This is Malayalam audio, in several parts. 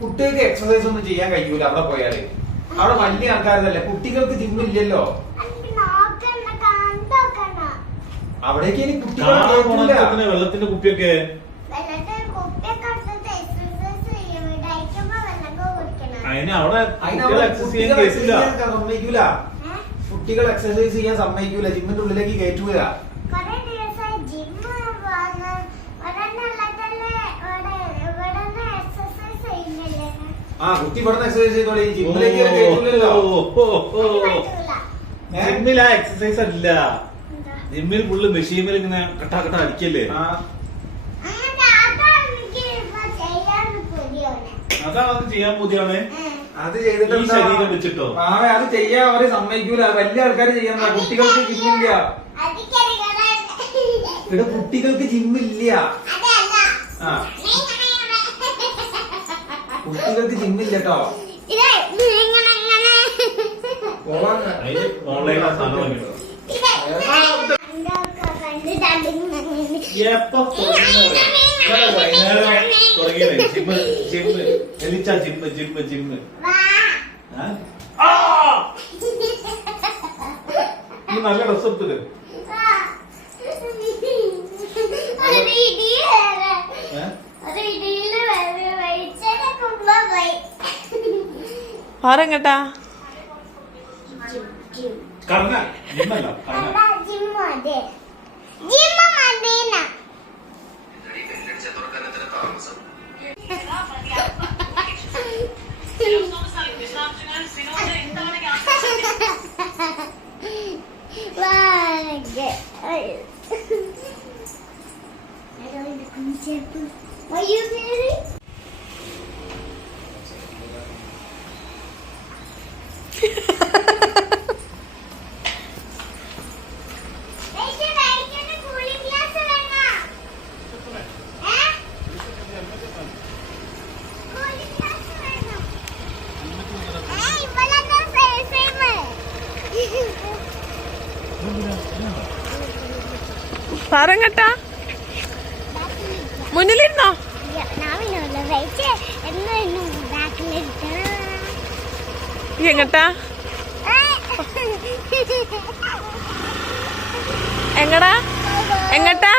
കുട്ടികൾക്ക് എക്സസൈസ് ഒന്നും ചെയ്യാൻ കഴിയൂല അവിടെ പോയാൽ. അവിടെ വലിയ ആൾക്കാരല്ലേ കുട്ടികൾക്ക് ജിമ്മില്ലല്ലോ അവിടേക്ക് ഇനി കുട്ടികളെ വെള്ളത്തിന്റെ കുപ്പിയൊക്കെ. കുട്ടികൾ എക്സസൈസ് ചെയ്യാൻ സമ്മതിക്കൂല. ജിമ്മിന്റെ ഉള്ളിലേക്ക് കയറ്റുക ആ കുട്ടി ഇവിടെ എക്സസൈസ് ചെയ്തോളി. ജിമ്മിലേക്ക് അത് പറ്റൂല ജിമ്മിൽ ആ എക്സസൈസ് അല്ല. ജിമ്മിൽ ഫുള്ള് മെഷീനിൽ ഇങ്ങനെ കട്ടാ കട്ടാ അടിക്കല്ലേ? അതാണ് എനിക്ക് ചെയ്യാൻ പുതിയാണ്. അത് ചെയ്തിട്ട് ശരീരം വെച്ചിട്ടോ? മാമ അത് ചെയ്യാൻ അവരെ സമ്മതിക്കൂല. വലിയ ആൾക്കാർ ചെയ്യാൻ കുട്ടികൾക്ക് ജിമ്മില്ല ഇവിടെ കുട്ടികൾക്ക് ജിമ്മില്ല അതല്ല. ആ. കുട്ടികൾക്ക് ജിമ്മില്ല കേട്ടോ എപ്പോ ജിമ്മ് ജിമ്മ് എലിച്ച ജിമ്മ് ജിമ്മ് ജിമ്മ് നല്ല ഡ്രസ് എടുത്തിട്ട് കുഞ്ചേപ്പ്. Are you ready? ബാക്കിലിരിക്കണം മുന്നിലിരുന്നോ എങ്ങട്ടാ എങ്ങടാ എങ്ങട്ടാ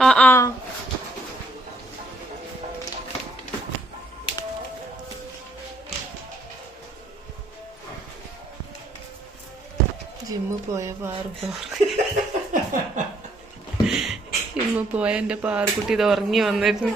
ആ ജിമ്മ് പോയ പാറു ജിമ്മ് പോയ എന്റെ പാറുകുട്ടി ഇത് ഉറങ്ങി വന്നിരുന്നു.